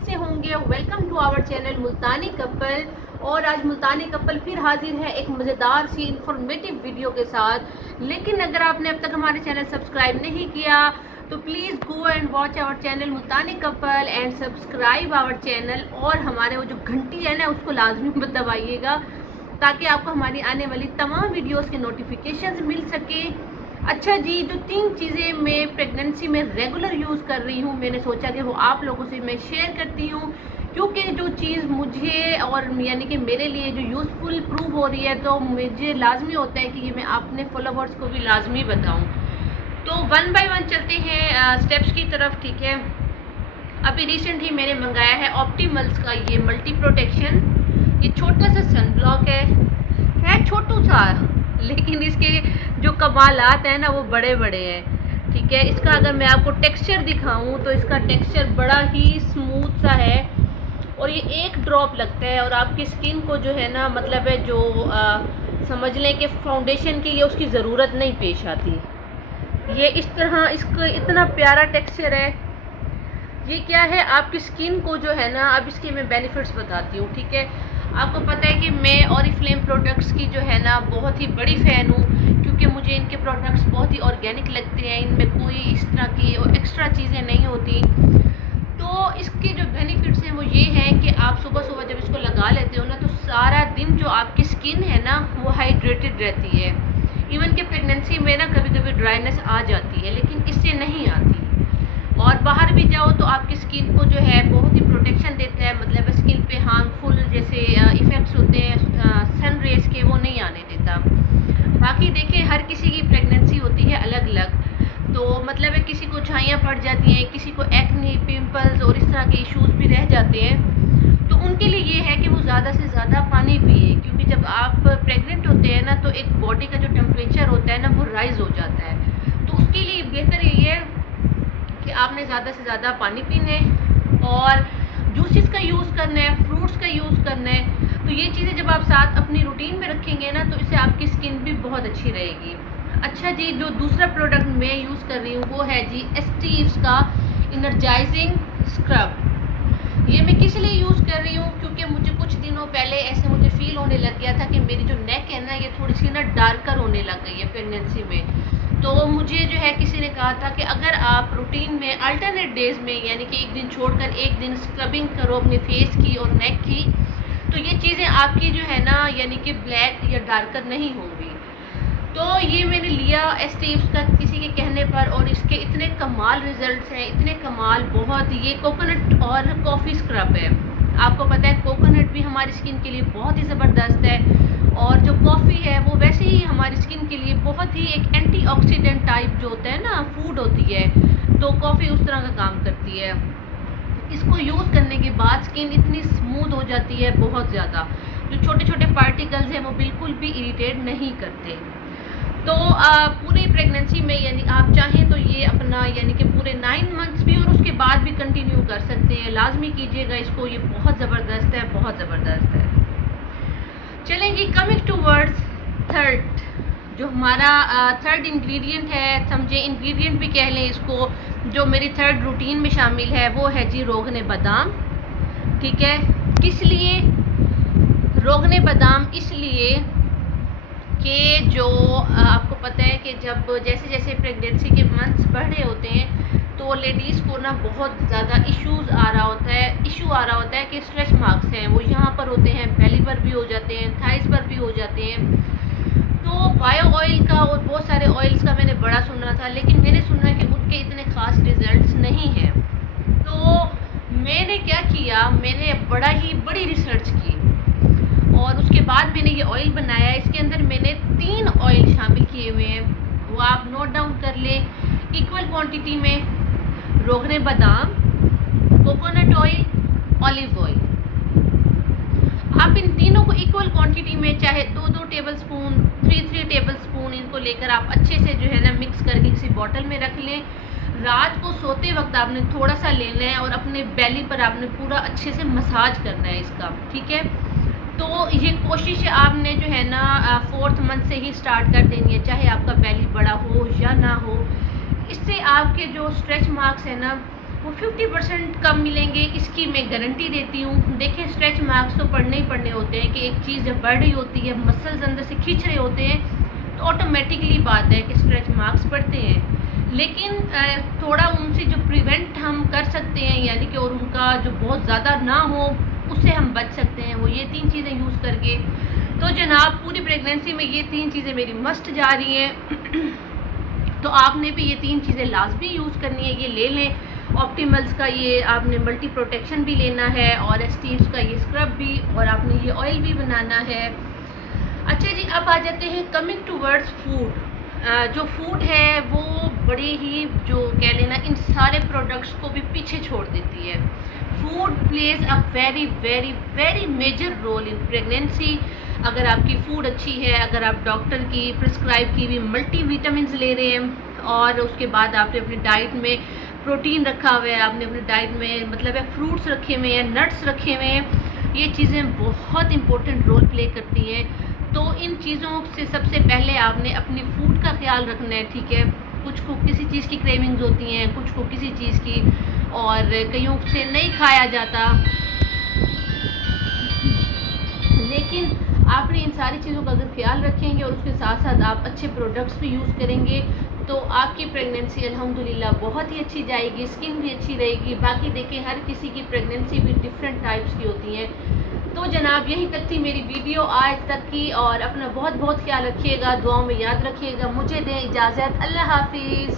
खैरियत से होंगे। Welcome to our channel Multani couple. और आज मुल्तानी कपल फिर हाजिर है एक मज़ेदार सी इंफॉर्मेटिव वीडियो के साथ। लेकिन अगर आपने अब तक हमारे चैनल सब्सक्राइब नहीं किया तो please go and watch our channel Multani couple and subscribe our channel. और हमारे वो जो घंटी है ना उसको लाजमी दबाइएगा ताकि आपको हमारी आने वाली तमाम वीडियोस के नोटिफिकेशंस मिल सके। अच्छा जी, जो 3 चीज़ें मैं प्रेगनेंसी में रेगुलर यूज़ कर रही हूँ, मैंने सोचा कि वो आप लोगों से मैं शेयर करती हूँ, क्योंकि जो चीज़ मुझे और यानी कि मेरे लिए जो यूज़फुल प्रूव हो रही है तो मुझे लाजमी होता है कि ये मैं अपने फॉलोवर्स को भी लाजमी बताऊँ। तो वन बाय वन चलते हैं स्टेप्स की तरफ, ठीक है। अभी रिसेंट ही मैंने मंगाया है ऑप्टिमल्स का ये मल्टी प्रोटेक्शन। ये छोटा सा सन ब्लॉक है छोटू सा, लेकिन इसके जो कमालात हैं ना वो बड़े बड़े हैं, ठीक है। इसका अगर मैं आपको टेक्सचर दिखाऊं तो इसका टेक्सचर बड़ा ही स्मूथ सा है और ये एक ड्रॉप लगता है और आपकी स्किन को जो है ना मतलब है जो समझ लें कि फाउंडेशन की ये उसकी ज़रूरत नहीं पेश आती। ये इस तरह इसका इतना प्यारा टेक्सचर है। ये क्या है, आपकी स्किन को जो है ना, अब इसके मैं बेनिफिट्स बताती हूँ, ठीक है। आपको पता है कि मैं ऑरिफ्लेम प्रोडक्ट्स की जो है ना बहुत ही बड़ी फ़ैन हूँ, क्योंकि मुझे इनके प्रोडक्ट्स बहुत ही ऑर्गेनिक लगते हैं। इनमें कोई इस तरह की एक्स्ट्रा चीज़ें नहीं होती। तो इसके जो बेनिफिट्स हैं वो ये हैं कि आप सुबह सुबह जब इसको लगा लेते हो ना तो सारा दिन जो आपकी स्किन है ना वो हाइड्रेटेड रहती है। इवन कि प्रेगनेंसी में ना कभी कभी ड्राइनेस आ जाती है, लेकिन इससे नहीं आती। और बाहर भी जाओ तो आपकी स्किन को जो है बहुत ही प्रोटेक्शन देता है, मतलब स्किन पे हार्मफुल जैसे इफ़ेक्ट्स होते हैं सन रेज के, वो नहीं आने देता। बाकी देखिए, हर किसी की प्रेगनेंसी होती है अलग अलग, तो मतलब है किसी को छाइयाँ पड़ जाती हैं, किसी को एक्ने, पिंपल्स और इस तरह के इश्यूज भी रह जाते हैं। तो उनके लिए ये है कि वो ज़्यादा से ज़्यादा पानी पिए, क्योंकि जब आप प्रेग्नेंट होते हैं ना तो एक बॉडी का जो टेम्परेचर होता है ना वो राइज़ हो जाता है। तो उसके लिए बेहतर यही है कि आपने ज़्यादा से ज़्यादा पानी पीना है और जूसेस का यूज़ करना है, फ्रूट्स का यूज़ करना है। तो ये चीज़ें जब आप साथ अपनी रूटीन में रखेंगे ना तो इससे आपकी स्किन भी बहुत अच्छी रहेगी। अच्छा जी, जो दूसरा प्रोडक्ट मैं यूज़ कर रही हूँ वो है जी एस्टीव्स का इनर्जाइजिंग स्क्रब। ये मैं किस लिए यूज़ कर रही हूँ, क्योंकि मुझे कुछ दिनों पहले ऐसे मुझे फ़ील होने लग गया था कि मेरी जो नेक है ना ये थोड़ी सी ना डार्कर होने लग गई है प्रेगनेंसी में। तो मुझे जो है किसी ने कहा था कि अगर आप रूटीन में अल्टरनेट डेज में यानी कि एक दिन छोड़कर एक दिन स्क्रबिंग करो अपने फेस की और नेक की, तो ये चीज़ें आपकी जो है ना यानी कि ब्लैक या डार्कर नहीं होंगी। तो ये मैंने लिया एस्टीव्स का किसी के कहने पर, और इसके इतने कमाल रिजल्ट्स हैं, इतने कमाल बहुत। ये कोकोनट और कॉफ़ी स्क्रब है। आपको पता है कोकोनट भी हमारी स्किन के लिए बहुत ही ज़बरदस्त है, और जो कॉफ़ी है वो वैसे ही हमारी स्किन के लिए बहुत ही एक एंटीऑक्सीडेंट टाइप जो होता है ना फूड होती है, तो कॉफ़ी उस तरह का काम करती है। इसको यूज़ करने के बाद स्किन इतनी स्मूथ हो जाती है बहुत ज़्यादा, जो छोटे छोटे पार्टिकल्स हैं वो बिल्कुल भी इरिटेट नहीं करते। तो पूरी प्रेगनेंसी में यानी आप चाहें तो ये अपना यानी कि पूरे 9 मंथ्स भी और उसके बाद भी कंटिन्यू कर सकते हैं। लाजमी कीजिएगा इसको, ये बहुत ज़बरदस्त है, बहुत ज़बरदस्त है। चलेंगे कमिंग टूवर्ड्स थर्ड, जो हमारा थर्ड इंग्रेडिएंट है, समझे इंग्रेडिएंट भी कह लें इसको, जो मेरी थर्ड रूटीन में शामिल है वो है जी रोगने बादाम, ठीक है। किस लिए रोगने बादाम? इसलिए कि जो आपको पता है कि जब जैसे जैसे प्रेगनेंसी के मंथ्स बढ़ रहे होते हैं तो लेडीज़ को ना बहुत ज़्यादा इशू आ रहा होता है कि स्ट्रेच मार्क्स हैं वो यहाँ पर होते हैं, बेली पर भी हो जाते हैं, थाइस पर भी हो जाते हैं। तो बायो ऑयल का और बहुत सारे ऑयल्स का मैंने बड़ा सुना था, लेकिन मैंने सुना कि उनके इतने ख़ास रिजल्ट्स नहीं हैं। तो मैंने क्या किया, मैंने बड़ी रिसर्च की और उसके बाद मैंने ये ऑयल बनाया। इसके अंदर मैंने 3 ऑयल शामिल किए हुए हैं, वो आप नोट डाउन कर लें इक्वल क्वांटिटी में। रोगने बादाम, कोकोनट ऑयल, ऑलिव ऑयल, आप इन तीनों को इक्वल क्वांटिटी में चाहे 2-2 टेबल स्पून, 3-3 टेबल स्पून इनको लेकर आप अच्छे से जो है ना मिक्स करके किसी बॉटल में रख लें। रात को सोते वक्त आपने थोड़ा सा लेना है और अपने बेली पर आपने पूरा अच्छे से मसाज करना है इसका, ठीक है। तो ये कोशिश आपने जो है ना 4th मंथ से ही स्टार्ट कर देनी है, चाहे आपका बेली बड़ा हो या ना हो। इससे आपके जो स्ट्रेच मार्क्स है ना वो 50% कम मिलेंगे, इसकी मैं गारंटी देती हूँ। देखिए स्ट्रेच मार्क्स तो पढ़ने ही पढ़ने होते हैं कि एक चीज़ जब बढ़ रही होती है, मसल्स अंदर से खींच रहे होते हैं, तो ऑटोमेटिकली बात है कि स्ट्रेच मार्क्स पढ़ते हैं। लेकिन थोड़ा उनसे जो प्रिवेंट हम कर सकते हैं, यानी कि और उनका जो बहुत ज़्यादा ना हो, उससे हम बच सकते हैं, वो ये 3 चीज़ें यूज़ करके। तो जनाब पूरी प्रेगनेंसी में ये 3 चीज़ें मेरी मस्ट जा रही हैं। तो आपने भी ये 3 चीज़ें लाजमी यूज़ करनी है, ये ले लें। ऑप्टिमल्स का ये आपने मल्टी प्रोटेक्शन भी लेना है, और एस्टीम्स का ये स्क्रब भी, और आपने ये ऑयल भी बनाना है। अच्छा जी, अब आ जाते हैं कमिंग टूवर्ड्स फूड। जो फूड है वो बड़े ही, जो कह लेना, इन सारे प्रोडक्ट्स को भी पीछे छोड़ देती है। Food plays a very very very major role in pregnancy. अगर आपकी फूड अच्छी है, अगर आप डॉक्टर की प्रिस्क्राइब की हुई मल्टी विटामिन्स ले रहे हैं, और उसके बाद आपने अपनी डाइट में प्रोटीन रखा हुआ है, आपने अपनी डाइट में मतलब है फ्रूट्स रखे हुए हैं, नट्स रखे हुए हैं, ये चीज़ें बहुत इंपॉर्टेंट रोल प्ले करती हैं। तो इन चीज़ों से सबसे पहले आपने अपनी फूड का ख्याल रखना है, ठीक है। कुछ को किसी चीज़ की क्रेविंग्स होती हैं, कुछ को किसी चीज़ की, और कईयों से नहीं खाया जाता। लेकिन आपने इन सारी चीज़ों का अगर ख्याल रखेंगे और उसके साथ साथ आप अच्छे प्रोडक्ट्स भी यूज़ करेंगे, तो आपकी प्रेगनेंसी अल्हम्दुलिल्लाह बहुत ही अच्छी जाएगी, स्किन भी अच्छी रहेगी। बाकी देखिए हर किसी की प्रेगनेंसी भी डिफरेंट टाइप्स की होती हैं। तो जनाब यही तक थी मेरी वीडियो आज तक की, और अपना बहुत बहुत ख्याल रखिएगा, दुआओं में याद रखिएगा। मुझे दें इजाज़त, अल्लाह हाफिज़।